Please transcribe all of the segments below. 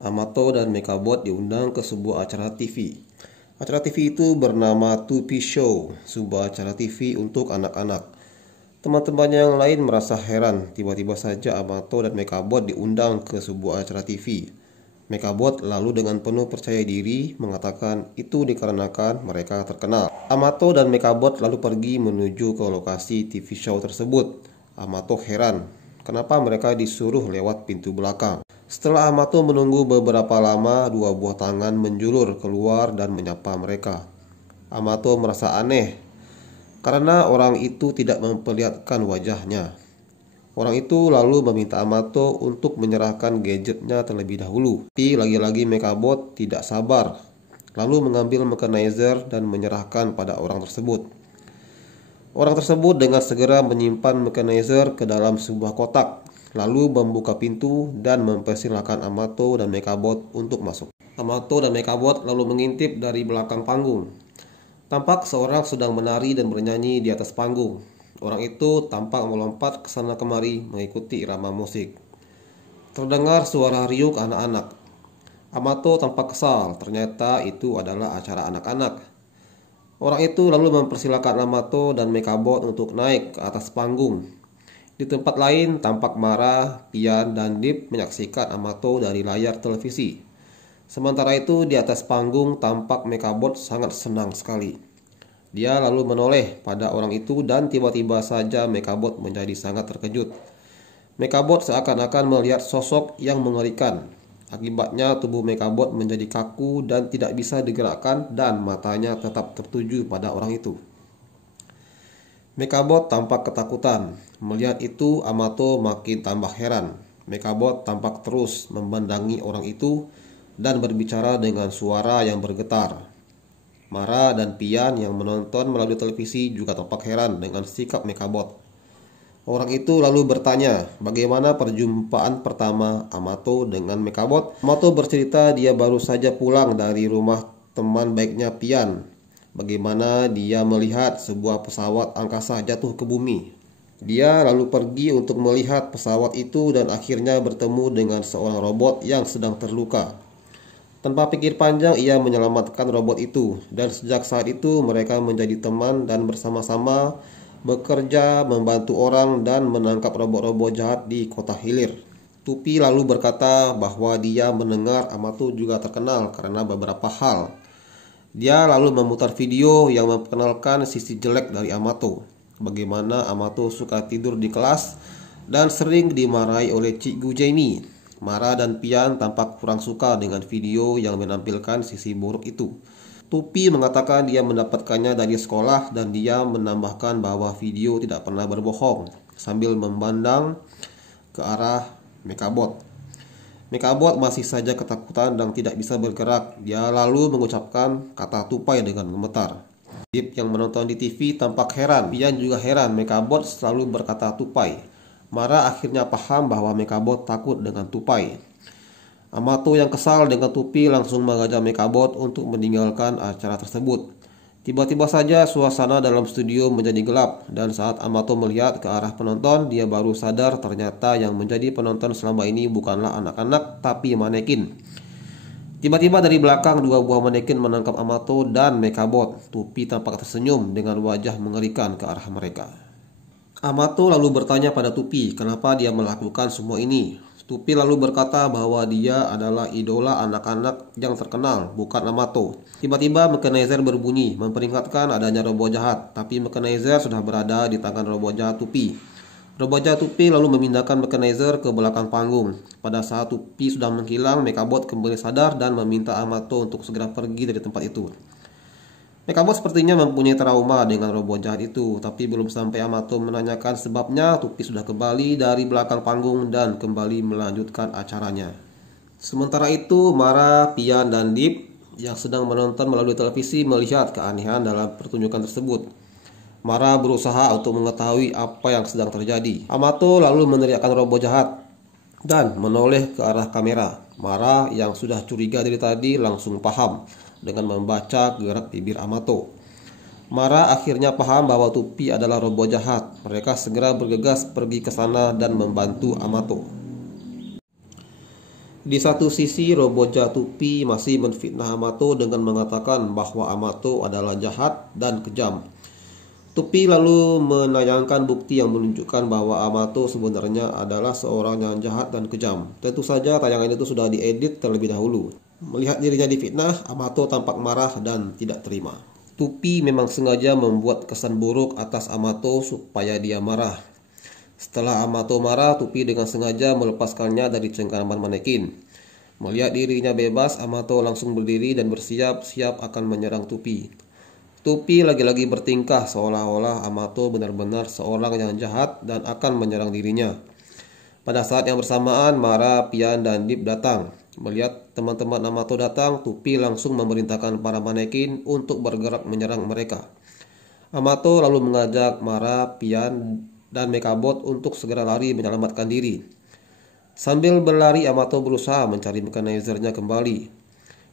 Amato dan Mekabot diundang ke sebuah acara TV. Acara TV itu bernama Tupi Show, sebuah acara TV untuk anak-anak. Teman-teman yang lain merasa heran, tiba-tiba saja Amato dan Mekabot diundang ke sebuah acara TV. Mekabot lalu dengan penuh percaya diri mengatakan itu dikarenakan mereka terkenal. Amato dan Mekabot lalu pergi menuju ke lokasi TV show tersebut. Amato heran, kenapa mereka disuruh lewat pintu belakang. Setelah Amato menunggu beberapa lama, dua buah tangan menjulur keluar dan menyapa mereka. Amato merasa aneh karena orang itu tidak memperlihatkan wajahnya. Orang itu lalu meminta Amato untuk menyerahkan gadgetnya terlebih dahulu. Tapi lagi-lagi Mekabot tidak sabar, lalu mengambil mechanizer dan menyerahkan pada orang tersebut. Orang tersebut dengan segera menyimpan mechanizer ke dalam sebuah kotak, lalu membuka pintu dan mempersilahkan Amato dan Mekabot untuk masuk. Amato dan Mekabot lalu mengintip dari belakang panggung. Tampak seorang sedang menari dan bernyanyi di atas panggung. Orang itu tampak melompat ke sana kemari mengikuti irama musik. Terdengar suara riuk anak-anak. Amato tampak kesal, ternyata itu adalah acara anak-anak. Orang itu lalu mempersilahkan Amato dan Mekabot untuk naik ke atas panggung. Di tempat lain tampak Mara, Pian, dan Dip menyaksikan Amato dari layar televisi. Sementara itu di atas panggung tampak Mekabot sangat senang sekali. Dia lalu menoleh pada orang itu dan tiba-tiba saja Mekabot menjadi sangat terkejut. Mekabot seakan-akan melihat sosok yang mengerikan. Akibatnya tubuh Mekabot menjadi kaku dan tidak bisa digerakkan dan matanya tetap tertuju pada orang itu. Mekabot tampak ketakutan. Melihat itu Amato makin tambah heran. Mekabot tampak terus memandangi orang itu dan berbicara dengan suara yang bergetar. Mara dan Pian yang menonton melalui televisi juga tampak heran dengan sikap Mekabot. Orang itu lalu bertanya bagaimana perjumpaan pertama Amato dengan Mekabot. Amato bercerita dia baru saja pulang dari rumah teman baiknya Pian. Bagaimana dia melihat sebuah pesawat angkasa jatuh ke bumi. Dia lalu pergi untuk melihat pesawat itu dan akhirnya bertemu dengan seorang robot yang sedang terluka. Tanpa pikir panjang ia menyelamatkan robot itu dan sejak saat itu mereka menjadi teman dan bersama-sama bekerja membantu orang dan menangkap robot-robot jahat di kota hilir. Tupi lalu berkata bahwa dia mendengar Amato juga terkenal karena beberapa hal. Dia lalu memutar video yang memperkenalkan sisi jelek dari Amato. Bagaimana Amato suka tidur di kelas dan sering dimarahi oleh Cikgu Jamie. Mara dan Pian tampak kurang suka dengan video yang menampilkan sisi buruk itu. Tupi mengatakan dia mendapatkannya dari sekolah dan dia menambahkan bahwa video tidak pernah berbohong sambil memandang ke arah Mekabot. Mekabot masih saja ketakutan dan tidak bisa bergerak. Dia lalu mengucapkan kata tupai dengan gemetar. Dip yang menonton di TV tampak heran. Pian juga heran Mekabot selalu berkata tupai. Mara akhirnya paham bahwa Mekabot takut dengan tupai. Amato yang kesal dengan Tupi langsung mengajak Mekabot untuk meninggalkan acara tersebut. Tiba-tiba saja suasana dalam studio menjadi gelap dan saat Amato melihat ke arah penonton, dia baru sadar ternyata yang menjadi penonton selama ini bukanlah anak-anak tapi manekin. Tiba-tiba dari belakang dua buah manekin menangkap Amato dan Mekabot. Tupi tampak tersenyum dengan wajah mengerikan ke arah mereka. Amato lalu bertanya pada Tupi kenapa dia melakukan semua ini. Tupi lalu berkata bahwa dia adalah idola anak-anak yang terkenal, bukan Amato. Tiba-tiba mechanizer berbunyi memperingatkan adanya robot jahat, tapi mechanizer sudah berada di tangan robot jahat Tupi. Robot jahat Tupi lalu memindahkan mechanizer ke belakang panggung. Pada saat Tupi sudah menghilang, Mekabot kembali sadar dan meminta Amato untuk segera pergi dari tempat itu. Mekabot sepertinya mempunyai trauma dengan robot jahat itu, tapi belum sampai Amato menanyakan sebabnya, Tupi sudah kembali dari belakang panggung dan kembali melanjutkan acaranya. Sementara itu, Mara, Pian, dan Dip yang sedang menonton melalui televisi melihat keanehan dalam pertunjukan tersebut. Mara berusaha untuk mengetahui apa yang sedang terjadi. Amato lalu meneriakkan robot jahat dan menoleh ke arah kamera. Mara yang sudah curiga dari tadi langsung paham dengan membaca gerak bibir Amato. Mara akhirnya paham bahwa Tupi adalah robot jahat. Mereka segera bergegas pergi ke sana dan membantu Amato. Di satu sisi, Roboja Tupi masih menfitnah Amato dengan mengatakan bahwa Amato adalah jahat dan kejam. Tupi lalu menayangkan bukti yang menunjukkan bahwa Amato sebenarnya adalah seorang yang jahat dan kejam. Tentu saja tayangan itu sudah diedit terlebih dahulu. Melihat dirinya difitnah, Amato tampak marah dan tidak terima. Tupi memang sengaja membuat kesan buruk atas Amato supaya dia marah. Setelah Amato marah, Tupi dengan sengaja melepaskannya dari cengkeraman manekin. Melihat dirinya bebas, Amato langsung berdiri dan bersiap-siap akan menyerang Tupi. Tupi lagi-lagi bertingkah seolah-olah Amato benar-benar seorang yang jahat dan akan menyerang dirinya. Pada saat yang bersamaan, Mara, Pian, dan Dip datang. Melihat teman-teman Amato datang, Tupi langsung memerintahkan para manekin untuk bergerak menyerang mereka. Amato lalu mengajak Mara, Pian, dan Mekabot untuk segera lari menyelamatkan diri. Sambil berlari, Amato berusaha mencari mechanizernya kembali.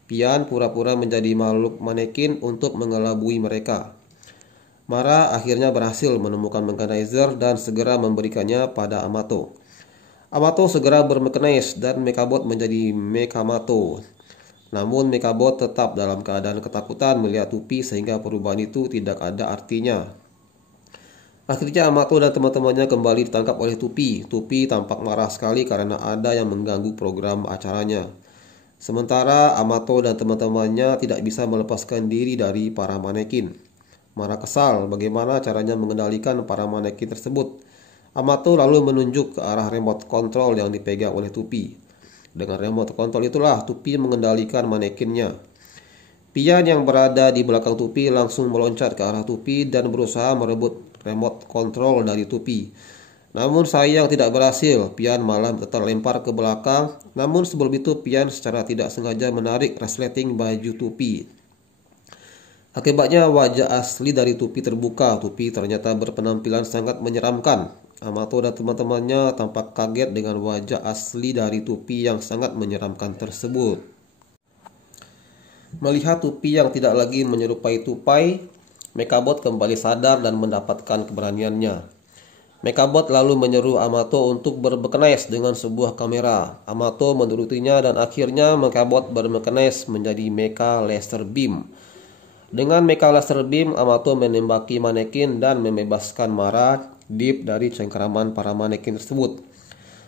Pian pura-pura menjadi makhluk manekin untuk mengelabui mereka. Mara akhirnya berhasil menemukan mechanizer dan segera memberikannya pada Amato. Amato segera bermechanize dan Mekabot menjadi Mekamato. Namun Mekabot tetap dalam keadaan ketakutan melihat Tupi sehingga perubahan itu tidak ada artinya. Akhirnya Amato dan teman-temannya kembali ditangkap oleh Tupi. Tupi tampak marah sekali karena ada yang mengganggu program acaranya. Sementara Amato dan teman-temannya tidak bisa melepaskan diri dari para manekin. Mara kesal bagaimana caranya mengendalikan para manekin tersebut. Amato lalu menunjuk ke arah remote control yang dipegang oleh Tupi. Dengan remote control itulah Tupi mengendalikan manekinnya. Pian yang berada di belakang Tupi langsung meloncat ke arah Tupi dan berusaha merebut remote control dari Tupi. Namun sayang tidak berhasil, Pian malah terlempar ke belakang. Namun sebelum itu Pian secara tidak sengaja menarik resleting baju Tupi. Akibatnya wajah asli dari Tupi terbuka. Tupi ternyata berpenampilan sangat menyeramkan. Amato dan teman-temannya tampak kaget dengan wajah asli dari Tupi yang sangat menyeramkan tersebut. Melihat Tupi yang tidak lagi menyerupai tupai, Mekabot kembali sadar dan mendapatkan keberaniannya. Mekabot lalu menyeru Amato untuk bermechanize dengan sebuah kamera. Amato menurutinya dan akhirnya Mekabot bermechanize menjadi Mecha Laser Beam. Dengan Mecha Laser Beam, Amato menembaki manekin dan membebaskan Mara, Dip dari cengkeraman para manekin tersebut.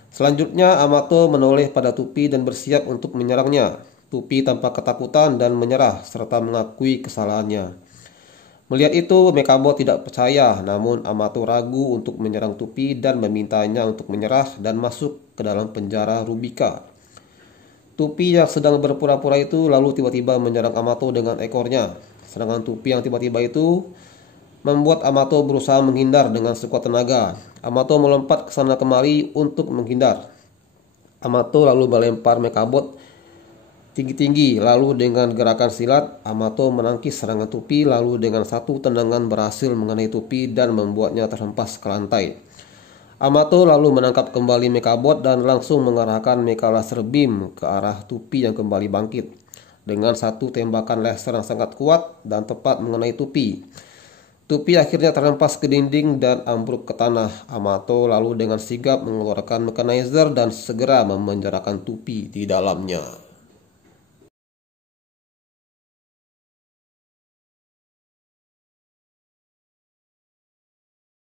Selanjutnya Amato menoleh pada Tupi dan bersiap untuk menyerangnya. Tupi tampak ketakutan dan menyerah serta mengakui kesalahannya. Melihat itu, Mekabot tidak percaya, namun Amato ragu untuk menyerang Tupi dan memintanya untuk menyerah dan masuk ke dalam penjara Rubika. Tupi yang sedang berpura-pura itu lalu tiba-tiba menyerang Amato dengan ekornya. Serangan Tupi yang tiba-tiba itu membuat Amato berusaha menghindar dengan sekuat tenaga. Amato melompat ke sana kemari untuk menghindar. Amato lalu melempar Mekabot tinggi-tinggi, lalu dengan gerakan silat Amato menangkis serangan Tupi, lalu dengan satu tendangan berhasil mengenai Tupi dan membuatnya terhempas ke lantai. Amato lalu menangkap kembali Mekabot dan langsung mengarahkan Mecha Laser Beam ke arah Tupi yang kembali bangkit dengan satu tembakan laser yang sangat kuat dan tepat mengenai Tupi. Tupi akhirnya terhempas ke dinding dan ambruk ke tanah. Amato lalu dengan sigap mengeluarkan mechanizer dan segera memenjarakan Tupi di dalamnya.